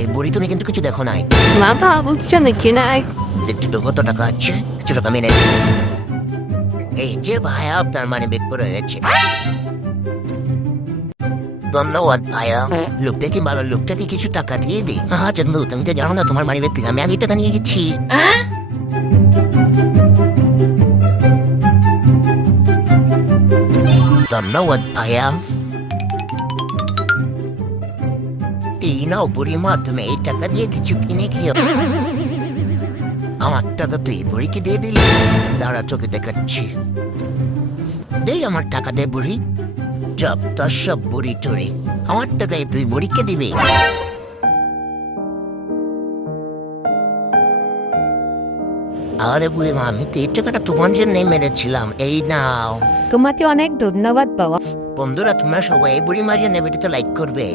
এই বুড়ি তুমি কিন্তু কিছু দেখো নাই Mama, বুঝছো নাকি না? যে কত টাকা আছে কিছু টাকা মেনে এই যে ভাইয়া আপনার মানে বেগ করে গেছে ধন্যবাদ ভাইয়া লোকটাকে ভালো লোকটাকে কিছু টাকা দিয়ে দিই হ্যাঁ চন্দ্র তুমি তো জানো না তোমার মানি ব্যাগ থেকে আমি আগে টাকা নিয়ে গেছি ধন্যবাদ ভাইয়া এই নাও বুড়িমা তুমি এই টাকা দিয়ে কিছু কিনে খেও আমার টাকা তুই বুড়িকে দিয়ে দিলি দাঁড়া চোখে দেখাচ্ছি দে আমার টাকা দে বুড়ি জব তোর সব বুড়ি টুড়ি আমার টাকায় তুই বুড়িকে দিবি আরে বুড়িমা আমি তো এই টাকাটা তোমার জন্যই মেরেছিলাম এই নাও তোমাকে অনেক ধন্যবাদ বাবা। বন্ধুরা তোমরা সবাই বুড়িমার জন্য ভিডিওতে লাইক করবে